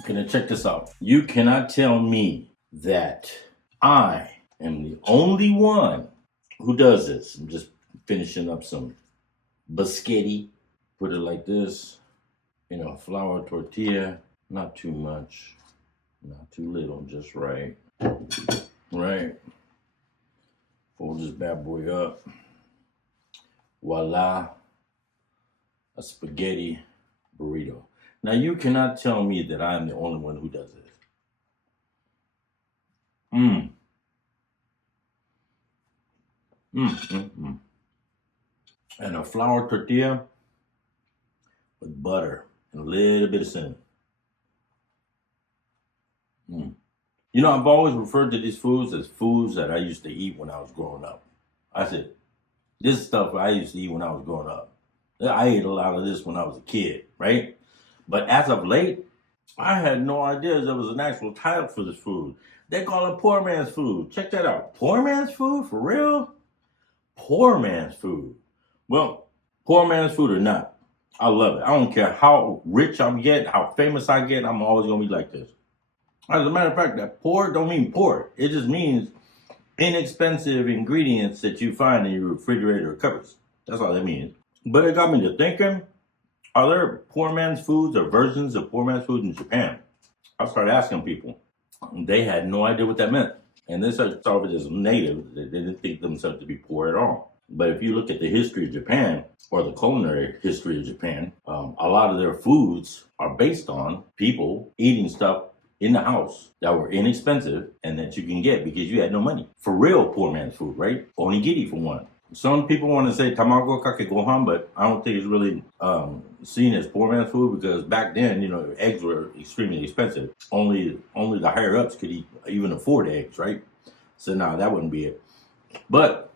Okay, now check this out. You cannot tell me that I am the only one who does this. I'm just finishing up some biscotti. Put it like this, flour tortilla, not too much, not too little, just right. Right. Fold this bad boy up. Voila, a spaghetti burrito. Now you cannot tell me that I'm the only one who does this. Mmm. And a flour tortilla with butter and a little bit of cinnamon. I've always referred to these foods as foods that I used to eat when I was growing up. I said, this is stuff I used to eat when I was growing up. I ate a lot of this when I was a kid, right? But as of late, I had no idea there was an actual title for this food. They call it poor man's food. Check that out. Poor man's food? For real? Poor man's food. Well, poor man's food or not, I love it. I don't care how rich I get, how famous I get, I'm always going to be like this. As a matter of fact, that poor don't mean poor. It just means inexpensive ingredients that you find in your refrigerator or cupboards. That's all that means. But it got me to thinking, are there poor man's foods or versions of poor man's food in Japan? I started asking people. They had no idea what that meant. And they started thought of it as native. They didn't think themselves to be poor at all. But if you look at the history of Japan, or the culinary history of Japan, a lot of their foods are based on people eating stuff in the house that were inexpensive and that you can get because you had no money. For real poor man's food, right? Onigiri for one. Some people want to say tamago kake gohan, but I don't think it's really seen as poor man's food because back then, eggs were extremely expensive. Only the higher ups could even afford eggs, right? So now that wouldn't be it. But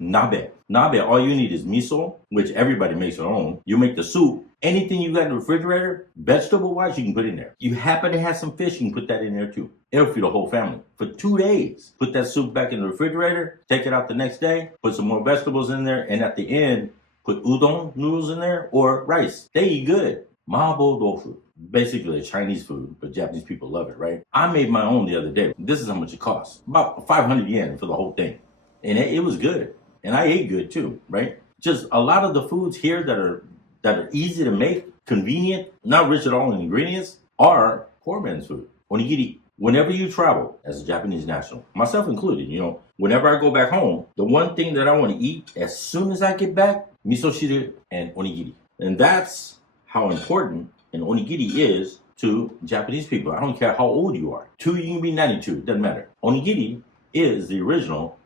nabe. Nabe, all you need is miso, which everybody makes their own. You make the soup. Anything you got in the refrigerator, vegetable-wise, you can put in there. You happen to have some fish, you can put that in there too. It'll feed the whole family. For 2 days, put that soup back in the refrigerator, take it out the next day, put some more vegetables in there, and at the end, put udon noodles in there or rice. They eat good. Mabo tofu. Basically a Chinese food, but Japanese people love it, right? I made my own the other day. This is how much it costs. About 500 yen for the whole thing. And it was good. And I ate good too, right? Just a lot of the foods here that are easy to make, convenient, not rich at all in ingredients, are poor man's food. Onigiri. Whenever you travel as a Japanese national, myself included, whenever I go back home, the one thing that I want to eat as soon as I get back, miso shiru and onigiri. And that's how important an onigiri is to Japanese people. I don't care how old you are. You can be 92, doesn't matter. Onigiri is the original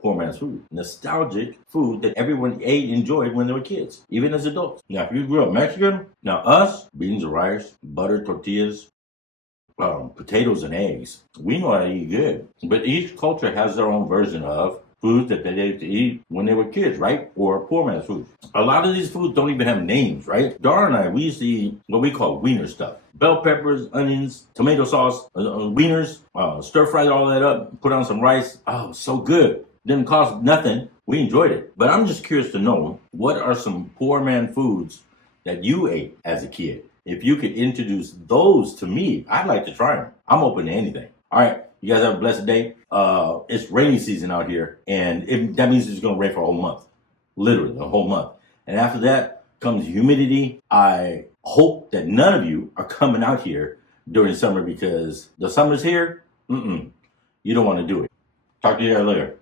poor man's food. Nostalgic food that everyone ate and enjoyed when they were kids, even as adults. Now, if you grew up Mexican, now us, beans and rice, butter, tortillas, potatoes and eggs, we know how to eat good. But each culture has their own version of foods that they ate to eat when they were kids, right? Or poor man's food. A lot of these foods don't even have names, right? Dara and I, we used to eat what we call wiener stuff. Bell peppers, onions, tomato sauce, wieners, stir fry all that up, put on some rice. Oh, so good. Didn't cost nothing. We enjoyed it. But I'm just curious to know, what are some poor man foods that you ate as a kid? If you could introduce those to me, I'd like to try them. I'm open to anything. All right. You guys have a blessed day. It's rainy season out here, and that means it's going to rain for a whole month. Literally, a whole month. And after that comes humidity. I hope that none of you are coming out here during summer because the summer's here. You don't want to do it. Talk to you guys later.